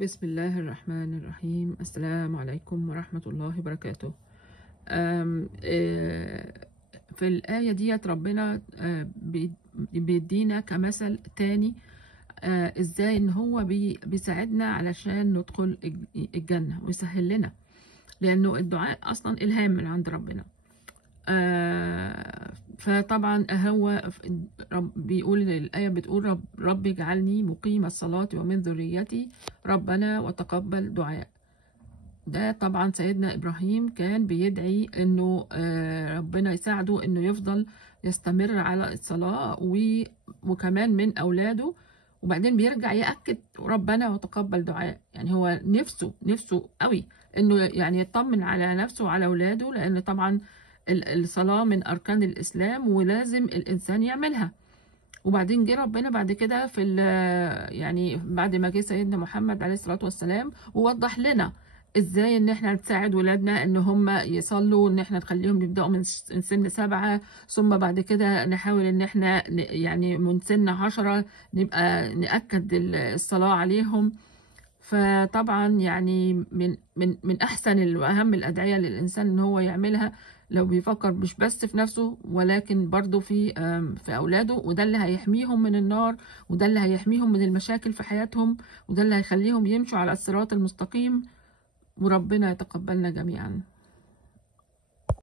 بسم الله الرحمن الرحيم. السلام عليكم ورحمة الله وبركاته. في الآية ديت ربنا بيدينا كمثل تاني ازاي ان هو بيساعدنا علشان ندخل الجنة ويسهل لنا، لأنه الدعاء أصلا إلهام من عند ربنا. فطبعا هو بيقول الآية بتقول رب اجعلني مقيم الصلاة ومن ذريتي ربنا وتقبل دعاء. ده طبعا سيدنا إبراهيم كان بيدعي إنه ربنا يساعده إنه يفضل يستمر على الصلاة وكمان من أولاده، وبعدين بيرجع يأكد ربنا وتقبل دعاء. يعني هو نفسه قوي إنه يعني يطمن على نفسه وعلى أولاده، لأن طبعا الصلاة من أركان الإسلام ولازم الإنسان يعملها. وبعدين جه ربنا بعد كده يعني بعد ما جه سيدنا محمد عليه الصلاة والسلام ووضح لنا ازاي ان احنا نساعد ولادنا ان هم يصلوا، ان احنا نخليهم يبدأوا من سن 7، ثم بعد كده نحاول ان احنا يعني من سن 10 نبقى نأكد الصلاة عليهم. فطبعا يعني من احسن واهم الادعيه للانسان ان هو يعملها لو بيفكر مش بس في نفسه ولكن برضه في اولاده، وده اللي هيحميهم من النار، وده اللي هيحميهم من المشاكل في حياتهم، وده اللي هيخليهم يمشوا على الصراط المستقيم. وربنا يتقبلنا جميعا.